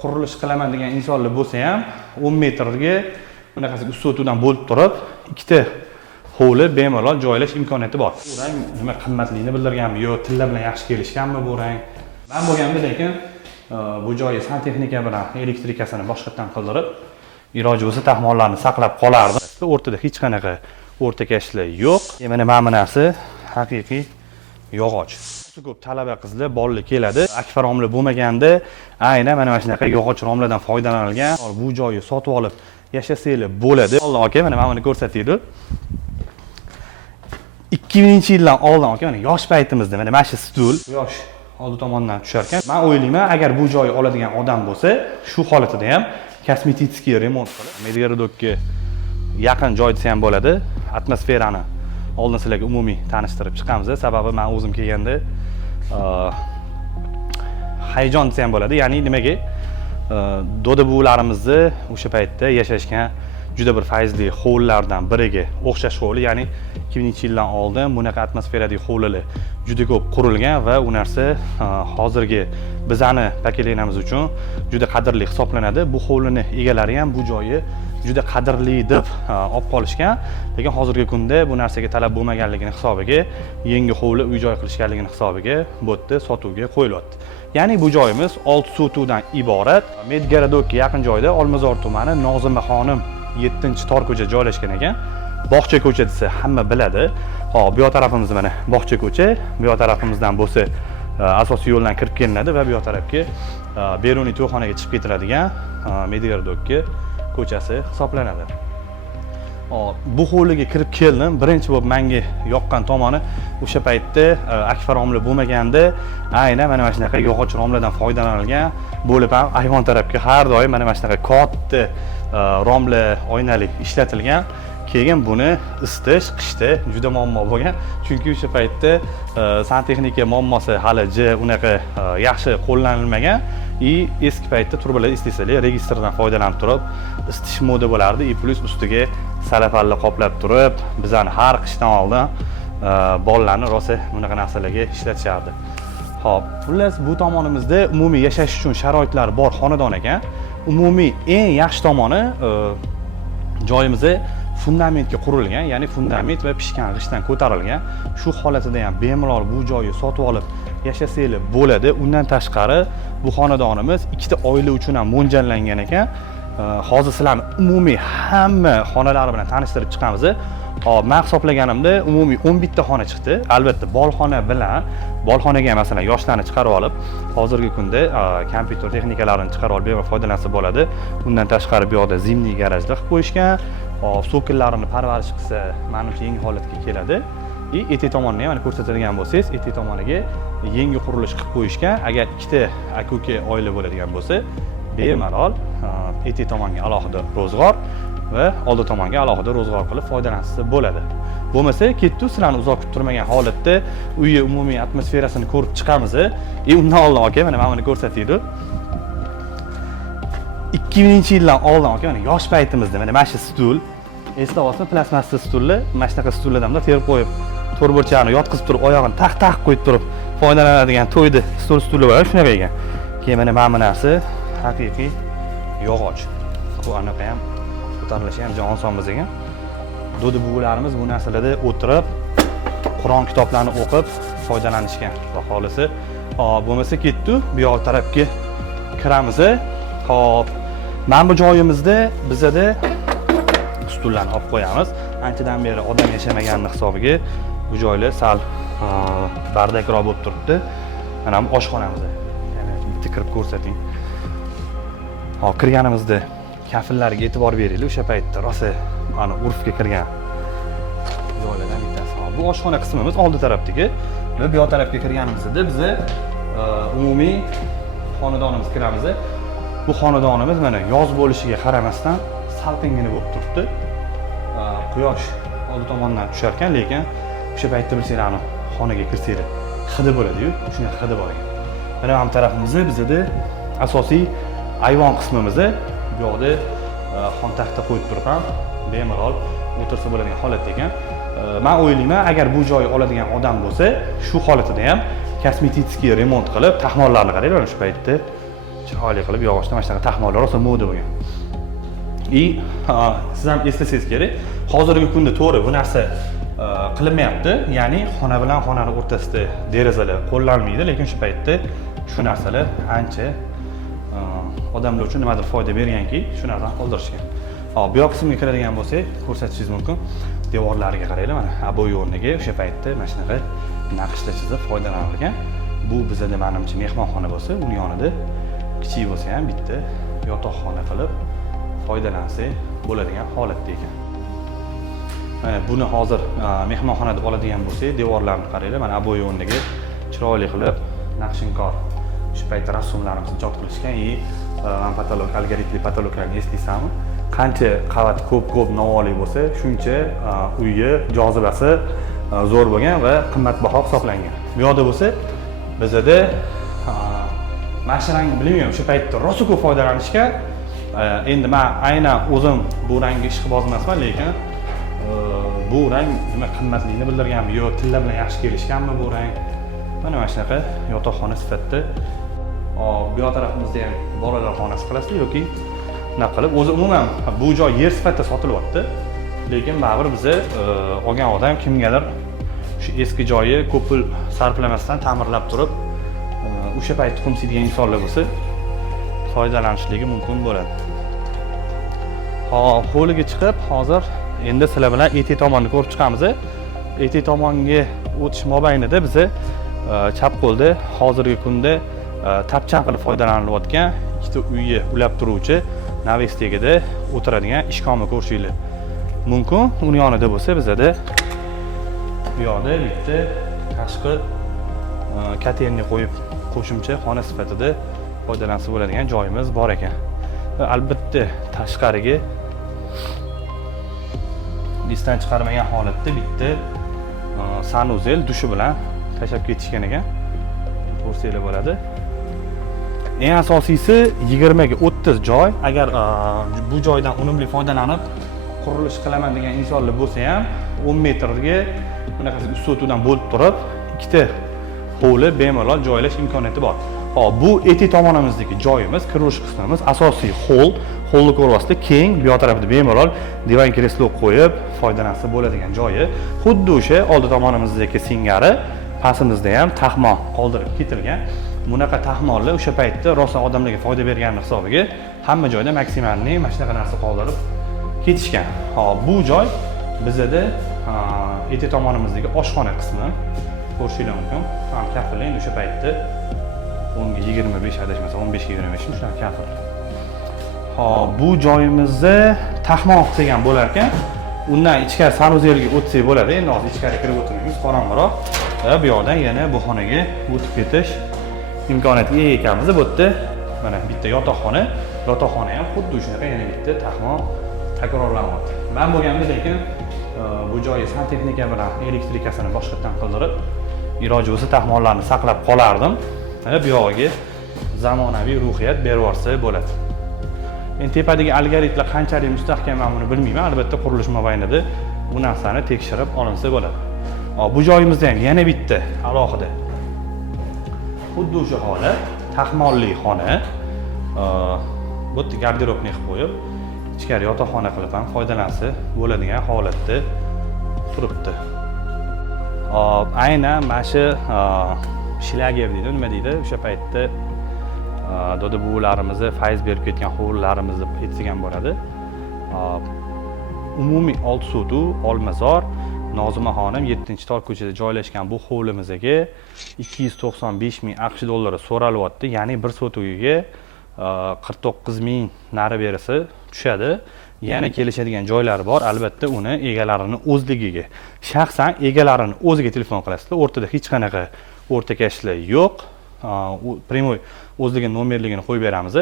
qurilish qilaman degan insonlar bo'lsa ham 10 metrga bunaqasi ustun bo'lib turib, ikkita hovli bemalol joylash imkoniyati bor. Bu rang nima qimmatligini bildirganmi yo tilla bilan yaxshi kelishganmi bu rang? Men bo'lganda lekin bu joyi santexnika bilan elektrikasini boshqatdan qildirib, iloji bo'lsa taxmonlarni saqlab qolardi. O'rtada hech qanaqa o'rtakashlik yo'q. Mana bu narsa haqiqiy yog'och. Ko'p talaba qizlar bolalar keladi. Akfa romli bo'lmaganda aynan mana shunaqa yog'och romlardan foydalanilgan. Bu joyni sotib olib yashasanglar bo'ladi. Alloh aka, mana buni ko'rsataydi. 2000-yildan oldin aka, mana yosh paytimizda mana shu stul, yosh oldi tomondan tushar ekan. Men o'ylayman, agar bu joyni oladigan odam bo'lsa, shu holatida ham kosmetik remont qilib, Medgarodokka yaqin joy desa ham bo'ladi. Atmosferani oldin sizlarga umumiy tanishtirib chiqamiz. Sababi men o'zim kelganda hayajon desa ham bo'ladi. Ya'ni nimaga? Doda buvilarimizni o'sha paytda yashashgan juda bir fayzli hovlilardan biriga o'xshash hovli, ya'ni 2000-yildan oldin bunaqa atmosferadagi hovlilar juda ko'p qurilgan va u narsa hozirgi bizani pokoleniyamiz uchun juda qadrli hisoblanadi. Bu hovlini egalari ham bu joyi juda qadrli deb olib qolishgan, lekin hozirgi kunda bu narsaga talab bo'lmaganligini hisobiga yangi hovli uy-joy qilishganligini hisobiga bu yerda sotuvga qo'yilyapti. Ya'ni bu joyimiz 6 sotuvdan iborat. Medgarodokka yaqin joyda Olmazor tumani Nozimaxonim 7-tor ko'cha joylashgan ekan. Bog'cha ko'cha desa hamma biladi. Hop, bu yoq tarafimiz mana bog'cha ko'cha, bu yoq tarafimizdan bo'lsa asosiy yo'ldan kirib kelinadi va bu yoq tarafga Beruniy to'yxonaga chiqib ketiladigan Medgarodokka ko'chasi hisoblanadi. Bu hovliga kirib keldim. Birinchi bo'lib menga yoqqan tomoni o'sha paytda akfa romli bo'lmaganda aynan mana shunaqa yog'och romlardan foydalanilgan bo'lib ham ayvon tarafga har doim mana shunaqa katta romli oynali ishlatilgan. Keyin buni isitish qishda juda muammo bo'lgan. Chunki o'sha paytda santexnika muammosi hali unaqa yaxshi qo'llanilmagan. Eski paytda turbalar istasalar registrdan foydalanib turib isitish modi bo'lardi. Plus ustiga salafalla qoplab turib, bizani har qishdan oldin bolalarni rosa bunaqa narsalarga ishlatishardi. Xo'p, xullas bu tomonimizda umumiy yashash uchun sharoitlar bor xonadon ekan. Umumiy eng yaxshi tomoni joyimiz fundamentga qurilgan, ya'ni fundament va pishgan g'ishtdan ko'tarilgan. Shu holatida ham bemalol bu joyni sotib olib yashasanglar bo'ladi. Undan tashqari bu xonadonimiz ikkita oila uchun ham mo'ljallangan ekan. Hozir sizlarni umumiy hamma xonalari bilan tanishtirib chiqamiz. Hop, men hisoblaganimda umumiy 11 ta xona chiqdi. Albatta, bolxona bilan bolxonaga masalan yoshlarni chiqarib olib, hozirgi kunda kompyuter texnikalarini chiqarib olib bemalol foydalansa bo'ladi. Undan tashqari bu yoqda zimniy garajda qilib qo'yishgan. Hop, so'killarini parvarish qilsa, menimcha yangi holatga keladi. Etik tomonini ham ko'rsatadigan bo'lsangiz, etik tomoniga yangi qurilish qilib qo'yishgan. Agar ikkita aka-uka oila bo'ladigan bo'lsa, bemalol etik tomonga alohida ro'zg'or va oldi tomonga alohida ro'zg'or qilib foydalansa bo'ladi. Bo'lmasa, ketdi sizlarni uzoq kuttirmagan holatda uyni umumiy atmosferasini ko'rib chiqamiz. Undan oldin aka, mana buni ko'rsataydi. 2000-yildan oldin aka, mana yosh paytimizda mana shu stul, eslab olsam plastmassa stullar, mana shunaqa stullardan terib qo'yib, to'rtburchakni yotqizib turib, oyog'ini taq qo'yib turib foydalanadigan to'yda stullar bor, shunaqa ekan. Keyin mana bu narsa haqiqiy yog'och. Bu anaqa ham ko'tarilishi ham jon oson biz ekan. Do'di buvilarimiz bu narsalarda o'tirib, Qur'on kitoblarini o'qib foydalanishgan. Xudo xolisi. Hop, bo'lmasa ketdi, bu yoq tarafga kiramiz. Hop, mana bu joyimizda bizada stullarni olib qo'yamiz. Anchadan beri odam yashamaganning hisobiga bu joylar sal bardakroq bo'lib turibdi. Mana bu oshxonamiz. Yana bitta kirib ko'rsating. Hop, kirganimizda kafillarga e'tibor beraylik. O'sha paytda rosa mana urfga kirgan joylardan bittasi. Bu oshxona qismimiz oldi tarafdagi va bu yoq tarafga kirganimizda biz umumiy xonadonimizga kiramiz. Bu xonadonimiz mana yoz bo'lishiga qaramasdan salqingina bo'lib turibdi. Quyosh oldi tomondan tushar ekan, lekin o'sha paytda bilsanglar, xonaga kirsanglar hidi bo'ladi-yu, shunaqa hidi bor ekan. Mana ham tarafimizda bizda asosiy ayvon qismimiz. Bu yoqda xon taxta qo'yib turib ham bemalol o'tirsa bo'ladigan holat ekan. Men o'ylayman, agar bu joyni oladigan odam bo'lsa, shu holatida ham kosmetik remont qilib, taxmonlarni qaranglar, shu paytda chiroyli qilib yog'ochdan mana shunaqa taxmonlar rosa moda bo'lgan. Siz ham eslasangiz kerak, hozirgi kunda to'g'ri bu narsa qilinmayapti, ya'ni xona bilan xonani o'rtasida derazalar qo'llanmaydi, lekin shu paytda shu narsalar ancha odamlar uchun nimadir foyda berganki, shu narsani qoldirishgan. Hop, bu yoq qismga kiradigan bo'lsak, ko'rsatishingiz mumkin. Devorlariga qaranglar, mana aboy o'rniga o'sha paytda mana shunaqa naqshlar chizib foydalanilgan. Bu bizda menimcha mehmonxona bo'lsa, uni yonida kichik bo'lsa ham bitta yotoqxona qilib foydalansa bo'ladigan holatda ekan. Buni hozir mehmonxona deb oladigan bo'lsak, devorlarni qaranglar, mana aboy o'rniga chiroyli qilib naqshinkor shu paytda rassomlarimiz ijod qilishgan. Patolog, algoritmli patologlarni eslaysanmi? Qancha qavat ko'p novoli bo'lsa, shuncha uyga jozibasi zo'r bo'lgan va qimmatbaho hisoblangan. Bu yoqda bo'lsa, bizda mana shu rang bilmayman, o'sha paytda rosa ko'p foydalanishgan. Endi men aynan o'zim bu rangga ishqiboz emasman, lekin bu rang nima qimmatligini bildirganmi yo tilla bilan yaxshi kelishganmi bu rang. Mana shunaqa yotoqxona sifatida. Bu yoq tarafimizda ham bolalar xonasi qilasizlar yoki nima qilib, o'zi umuman bu joy yer sifatida sotilyapti. Lekin baribir biz olgan odam kimgadir shu eski joyi ko'p pul sarflamasdan ta'mirlab turib, o'sha paytda qumsiydigan insonlar bo'lsa, foydalanishligi mumkin bo'ladi. Hop, hovliga chiqib, hozir endi sizlar bilan etek tomonni ko'rib chiqamiz. Etek tomonga o'tish mobaynida biz chap qo'lda hozirgi kunda tapchan qilib foydalanilayotgan ikkita uyga ulab turuvchi navestegida o'tiradigan ishkomni ko'rishingiz mumkin. Uni yonida bo'lsa, bizda bu yoqda bitta tashqi katerni qo'yib qo'shimcha xona sifatida foydalansa bo'ladigan joyimiz bor ekan. Va albatta tashqariga disdan chiqarmagan holatda bitta sanuzel dushi bilan tashlab ketishgan ekan. Ko'rsanglar bo'ladi. Eng asosiysi 20 ga 30 joy. Agar bu joydan unumli foydalanib qurilish qilaman degan insonlar bo'lsa ham 10 metrga bunaqasi ustuvdan bo'lib turib, ikkita hovli bemalol joylash imkoniyati bor. Hop, bu etik tomonimizdagi joyimiz, kiruvchi qismimiz, asosiy hollni ko'ryapsizlar, keng, bu yoq tarafida bemalol divan kreslo qo'yib foydalansa bo'ladigan joyi. Xuddi o'sha oldi tomonimizdagi singari pastimizda ham taxmon qoldirib ketilgan. Bunaqa taxmonlar o'sha paytda rosa odamlarga foyda bergani hisobiga hamma joyda maksimalni mana shunaqa narsa qoldirib ketishgan. Hop, bu joy bizda etik tomonimizdagi oshxona qismi ko'rishingiz mumkin. Ham kafillar endi o'sha paytda 10 ga 25 adashmasa 15 ga 25 shunaqa kafil. Hop, bu joyimizda taxmon qilgan bo'lar ekan. Undan ichkari sanuzelga o'tsak bo'ladi. Endi hozir ichkariga kirib o'tirmaymiz, qorong'iroq. Va bu yoqdan yana bu xonaga o'tib ketish imkoniyatiga ega ekanmiz. Bu yerda mana bitta yotoqxona ham xuddi shunaqa yana bitta taxmon takrorlanyapti. Men bo'lganda lekin bu joyi santexnika bilan elektrikasini boshqatdan qildirib, iloji bo'lsa taxmonlarni saqlab qolardim. Bu yog'iga zamonaviy ruhiyat berib yuborsa bo'ladi. Endi tepadagi algoritmlar qanchalik mustahkam men buni bilmayman. Albatta qurilish mobaynida bu narsani tekshirib olinsa bo'ladi. Bu joyimizda ham yana bitta alohida xuddi o'sha holat, taxmonli xona. Bu yerda garderobni qilib qo'yib, ichkari yotoqxona qilib ham foydalansa bo'ladigan holatda turibdi. Hop, aynan mana shu shlager deydi, nima deydi? O'sha paytda doda buvilarimizni fayz berib ketgan hovlilarimizni aytgan bo'ladi. Umumiy Oltisotu, Olmazor, Nozima xonim 7-tor ko'chada joylashgan bu hovlimizga 295 ming AQSh dollari so'ralyapti. Ya'ni bir sot uyiga 49 ming nari berisi tushadi. Yana kelishadigan joylari bor. Albatta uni egalarining o'zligiga. Shaxsan egalarini o'ziga telefon qilasizlar. O'rtada hech qanaqa o'rtakashlik yo'q. Primoy o'zligini nomerligini qo'yib beramiz.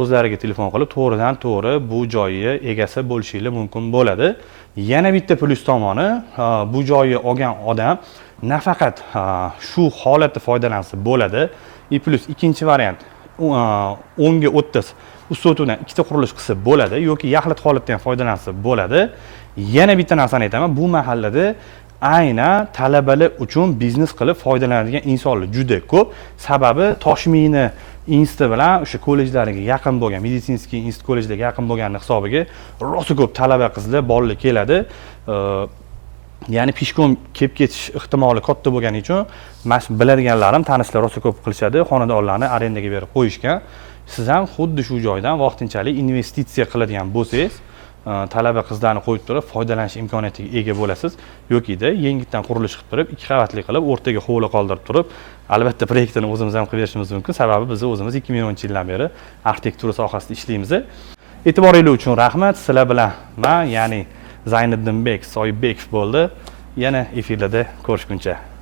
O'zlariga telefon qilib to'g'ridan to'g'ri bu joyga egasi bo'lishingiz mumkin bo'ladi. Yana bitta plus tomoni, bu joyni olgan odam nafaqat shu holatda foydalansa bo'ladi. Plus ikkinchi variant 10 ga 30 ustotidan ikkita qurilish qilsa bo'ladi yoki yaxlit holatda ham foydalansa bo'ladi. Yana bitta narsani aytaman, bu mahallada aynan talabalar uchun biznes qilib foydalanadigan insonlar juda ko'p. Sababi Toshmiyni institut bilan o'sha kollejlariga yaqin bo'lgan, meditsinskiy institut kollejlarga yaqin bo'lganini hisobiga rosa ko'p talaba qizlar, bolalar keladi. Ya'ni pishkom kelib ketish ehtimoli katta bo'lgani uchun mana shu biladiganlarim, tanishlar rosa ko'p qilishadi, xonadonlarni arendaga berib qo'yishgan. Siz ham xuddi shu joydan vaqtinchalik investitsiya qiladigan bo'lsangiz, talaba qizlarni qo'yib turib foydalanish imkoniyatiga ega bo'lasiz. Yokida yengitdan qurilish qilib turib, 2 qavatli qilib, o'rtaga hovli qoldirib turib, albatta proyektini o'zimiz ham qilib berishimiz mumkin. Sababi biz o'zimiz 2010-yildan beri arxitektura sohasida ishlaymiz. E'tiboringiz uchun rahmat. Sizlar bilan men, ya'ni Zayniddinbek Soyibekov bo'ldi. Yana efirlarda ko'rishguncha.